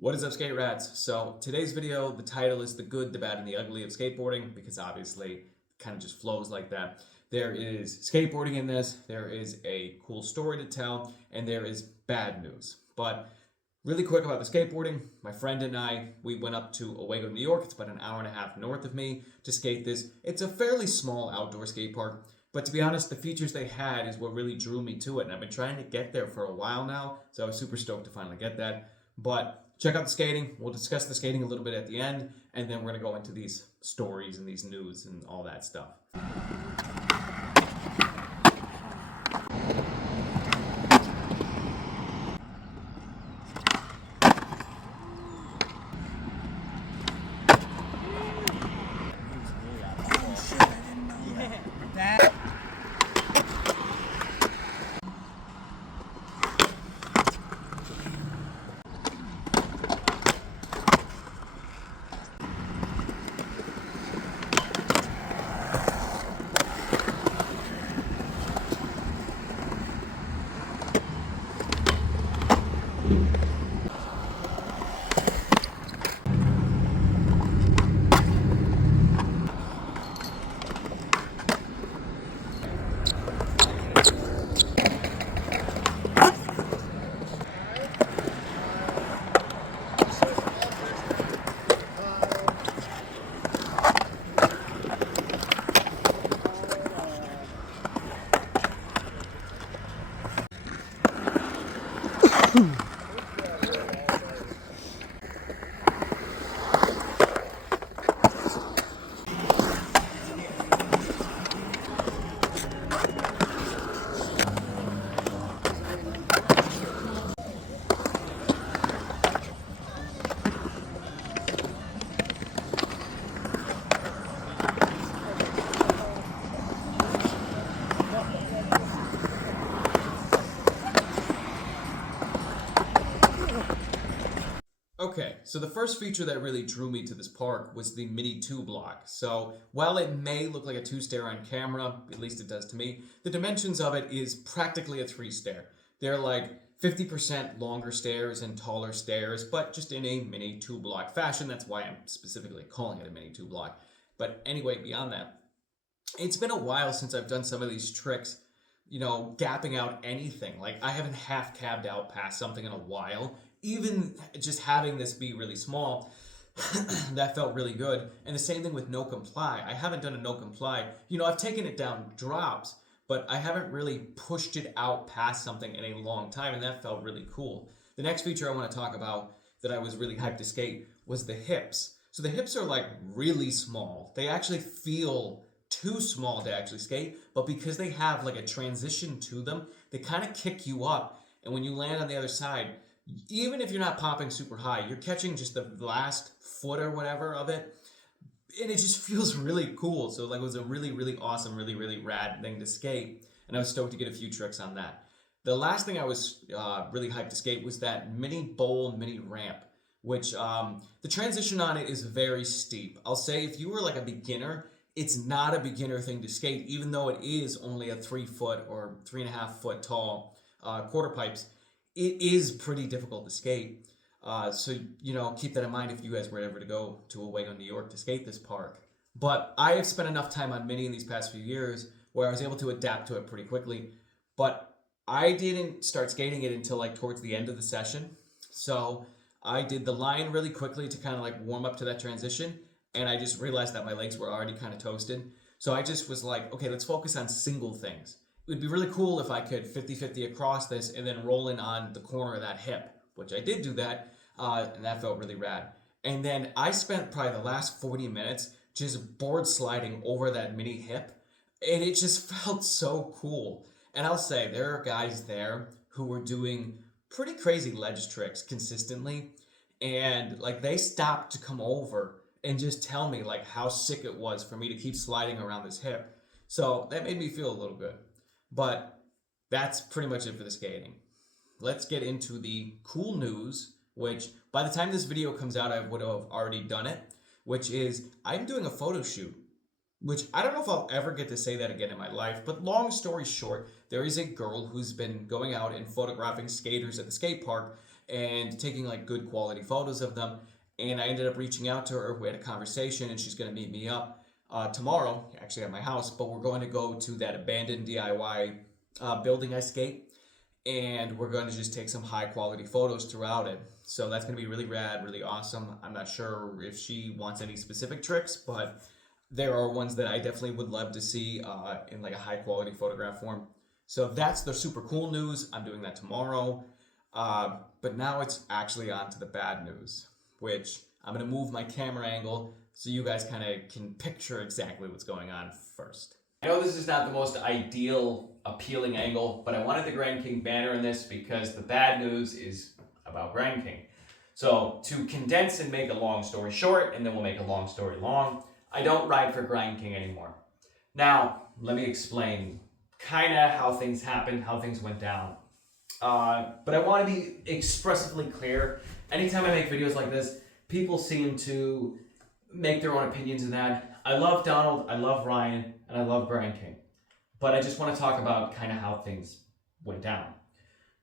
What is up, skate rats? So today's video, the title is The Good, the Bad, and the Ugly of Skateboarding, because obviously it kind of just flows like that. There is skateboarding in this, there is a cool story to tell, and there is bad news. But really quick about the skateboarding, my friend and I, we went up to Owego, New York. It's about an hour and a half north of me to skate this. It's a fairly small outdoor skate park, but to be honest, the features they had is what really drew me to it, and I've been trying to get there for a while now, so I was super stoked to finally get that. But check out the skating. We'll discuss the skating a little bit at the end, and then we're going to go into these stories and these news and all that stuff. Okay, so the first feature that really drew me to this park was the mini 2-block. So while it may look like a 2-stair on camera, at least it does to me, the dimensions of it is practically a 3-stair. They're like 50% longer stairs and taller stairs, but just in a mini 2-block fashion. That's why I'm specifically calling it a mini 2-block. But anyway, beyond that, it's been a while since I've done some of these tricks, gapping out anything. Like, I haven't half cabbed out past something in a while. Even just having this be really small, that felt really good. And the same thing with no comply. I haven't done a no comply. I've taken it down drops, but I haven't really pushed it out past something in a long time, and that felt really cool. The next feature I want to talk about that I was really hyped to skate was the hips. So the hips are like really small. They actually feel too small to actually skate, but because they have like a transition to them, they kind of kick you up. And when you land on the other side, even if you're not popping super high, you're catching just the last foot or whatever of it, and it just feels really cool. So like, it was a really, really awesome, really, really rad thing to skate, and I was stoked to get a few tricks on that. The last thing I was really hyped to skate was that mini bowl mini ramp, which the transition on it is very steep. I'll say if you were like a beginner, it's not a beginner thing to skate, even though it is only a 3-foot or 3.5-foot tall quarter pipes. It is pretty difficult to skate. So, keep that in mind if you guys were ever to go to Owego, New York to skate this park. But I have spent enough time on mini in these past few years where I was able to adapt to it pretty quickly. But I didn't start skating it until like towards the end of the session. So I did the line really quickly to kind of like warm up to that transition. And I just realized that my legs were already kind of toasted. So I just was like, okay, let's focus on single things. It would be really cool if I could 50-50 across this and then roll in on the corner of that hip, which I did do that, and that felt really rad. And then I spent probably the last 40 minutes just board sliding over that mini hip, and it just felt so cool. And I'll say, there are guys there who were doing pretty crazy ledge tricks consistently, and like they stopped to come over and just tell me like how sick it was for me to keep sliding around this hip. So that made me feel a little good. But that's pretty much it for the skating. Let's get into the cool news, which by the time this video comes out, I would have already done it, which is I'm doing a photo shoot, which I don't know if I'll ever get to say that again in my life. But long story short, there is a girl who's been going out and photographing skaters at the skate park, and taking like good quality photos of them. And I ended up reaching out to her. We had a conversation, and she's going to meet me up tomorrow, actually at my house. But we're going to go to that abandoned DIY building I skate, and we're going to just take some high quality photos throughout it. So that's going to be really rad, really awesome. I'm not sure if she wants any specific tricks, but there are ones that I definitely would love to see in like a high quality photograph form. So that's the super cool news. I'm doing that tomorrow. But now it's actually on to the bad news, which I'm going to move my camera angle so you guys kind of can picture exactly what's going on first. I know this is not the most ideal, appealing angle, but I wanted the Grand King banner in this because the bad news is about Grand King. So to condense and make a long story short, and then we'll make a long story long, I don't ride for Grand King anymore. Now, let me explain kind of how things happened, how things went down. But I want to be expressively clear. Anytime I make videos like this, people seem to make their own opinions in that. I love Donald, I love Ryan, and I love Grand King. But I just want to talk about kind of how things went down.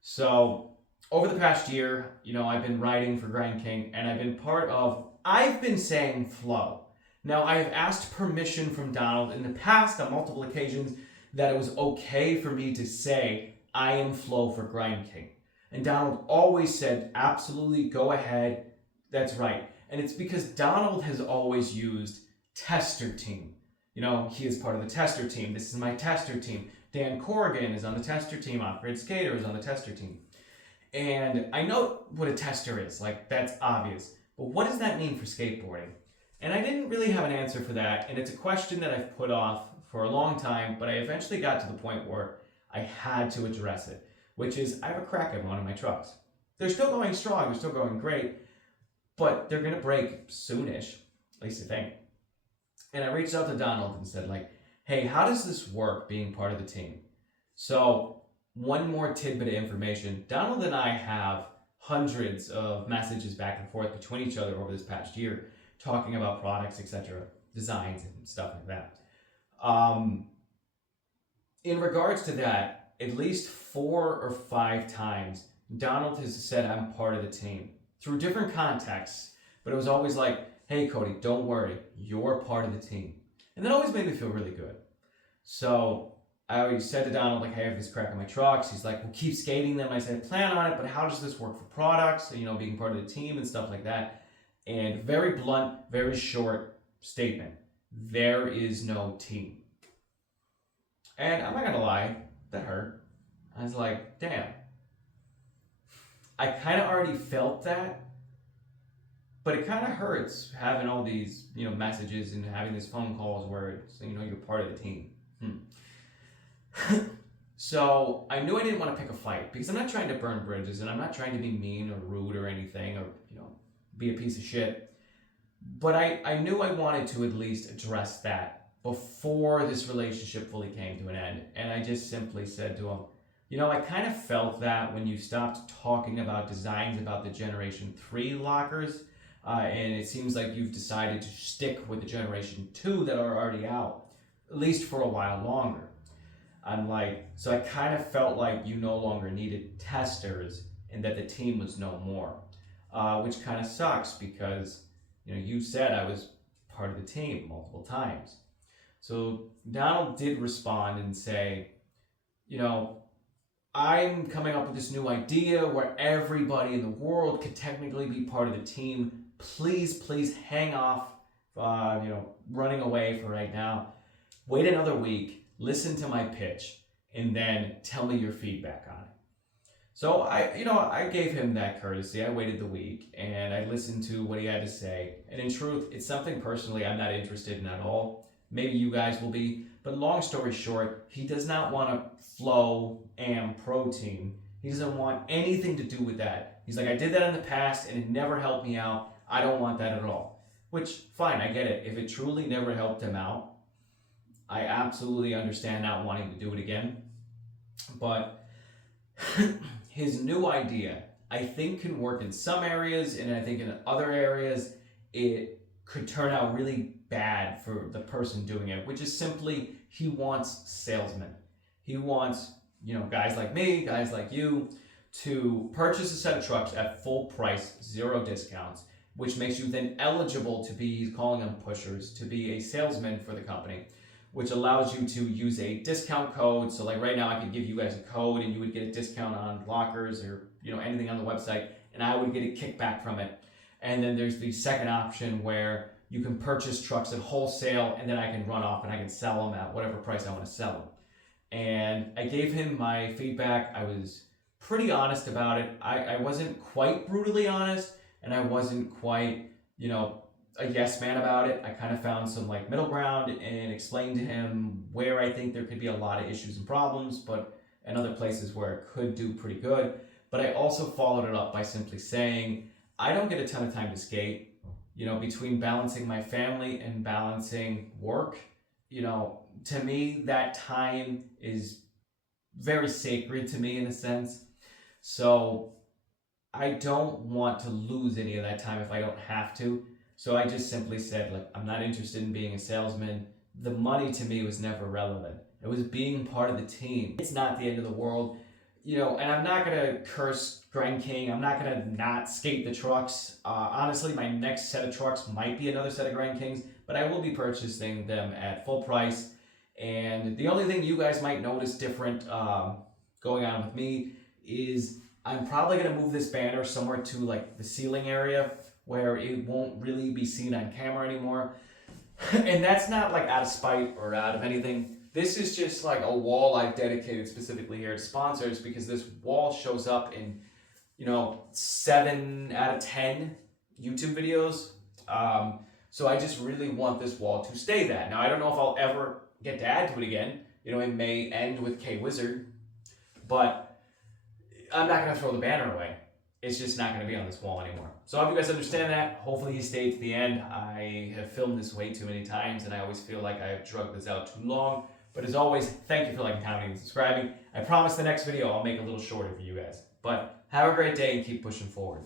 So, over the past year, I've been riding for Grand King, and I've been saying Flow. Now, I have asked permission from Donald in the past on multiple occasions that it was okay for me to say I am Flow for Grand King. And Donald always said, absolutely, go ahead, that's right. And it's because Donald has always used tester team. He is part of the tester team. This is my tester team. Dan Corrigan is on the tester team. Off-Grid Skater is on the tester team. And I know what a tester is. Like, that's obvious. But what does that mean for skateboarding? And I didn't really have an answer for that. And it's a question that I've put off for a long time. But I eventually got to the point where I had to address it. Which is, I have a crack in one of my trucks. They're still going strong. They're still going great. But they're going to break soonish. At least I think. And I reached out to Donald and said, hey, how does this work being part of the team? So, one more tidbit of information. Donald and I have hundreds of messages back and forth between each other over this past year, talking about products, etc., designs, and stuff like that. In regards to that, at least 4 or 5 times, Donald has said I'm part of the team through different contexts, but it was always like, hey, Cody, don't worry, you're part of the team. And that always made me feel really good. So I always said to Donald, hey, I have this crack in my trucks. He's like, well, keep skating them. I said, plan on it, but how does this work for products? Being part of the team and stuff like that. And very blunt, very short statement. There is no team. And I'm not going to lie, that hurt. I was like, damn. I kind of already felt that. But it kind of hurts having all these, messages and having these phone calls where it's, you're part of the team. So I knew I didn't want to pick a fight because I'm not trying to burn bridges and I'm not trying to be mean or rude or anything or, be a piece of shit. But I knew I wanted to at least address that before this relationship fully came to an end. And I just simply said to him, I kind of felt that when you stopped talking about designs about the Generation 3 lockers. And it seems like you've decided to stick with the Generation 2 that are already out, at least for a while longer. So I kind of felt like you no longer needed testers and that the team was no more, which kind of sucks because, you said I was part of the team multiple times. So Donald did respond and say, I'm coming up with this new idea where everybody in the world could technically be part of the team. Please hang off, running away for right now. Wait another week, listen to my pitch, and then tell me your feedback on it. So I gave him that courtesy. I waited the week, and I listened to what he had to say. And in truth, it's something personally I'm not interested in at all. Maybe you guys will be. But long story short, he does not want a Flow Am protein. He doesn't want anything to do with that. He's like, I did that in the past, and it never helped me out. I don't want that at all. Which, fine, I get it. If it truly never helped him out, I absolutely understand not wanting to do it again. But his new idea, I think, can work in some areas, and I think in other areas, it could turn out really bad for the person doing it, which is simply he wants salesmen. He wants, guys like me, guys like you, to purchase a set of trucks at full price, 0 discounts, which makes you then eligible to be, he's calling them pushers, to be a salesman for the company, which allows you to use a discount code. So like right now I could give you guys a code and you would get a discount on lockers or anything on the website, and I would get a kickback from it. And then there's the second option where you can purchase trucks at wholesale and then I can run off and I can sell them at whatever price I want to sell them. And I gave him my feedback. I was pretty honest about it. I wasn't quite brutally honest, and I wasn't quite, a yes man about it. I kind of found some like middle ground and explained to him where I think there could be a lot of issues and problems, and other places where it could do pretty good. But I also followed it up by simply saying, I don't get a ton of time to skate, between balancing my family and balancing work. To me, that time is very sacred to me in a sense. So I don't want to lose any of that time if I don't have to. So I just simply said, like, I'm not interested in being a salesman. The money to me was never relevant. It was being part of the team. It's not the end of the world. And I'm not going to curse Grind King. I'm not going to not skate the trucks. Honestly, my next set of trucks might be another set of Grind Kings, but I will be purchasing them at full price. And the only thing you guys might notice different going on with me is I'm probably going to move this banner somewhere to like the ceiling area where it won't really be seen on camera anymore. And that's not like out of spite or out of anything. This is just like a wall I've dedicated specifically here to sponsors, because this wall shows up in, 7 out of 10 YouTube videos. So I just really want this wall to stay that. Now, I don't know if I'll ever get to add to it again. It may end with K-Wizard, but I'm not going to throw the banner away. It's just not going to be on this wall anymore. So I hope you guys understand that. Hopefully you stayed to the end. I have filmed this way too many times, and I always feel like I have drugged this out too long. But as always, thank you for liking, commenting, and subscribing. I promise the next video I'll make a little shorter for you guys. But have a great day and keep pushing forward.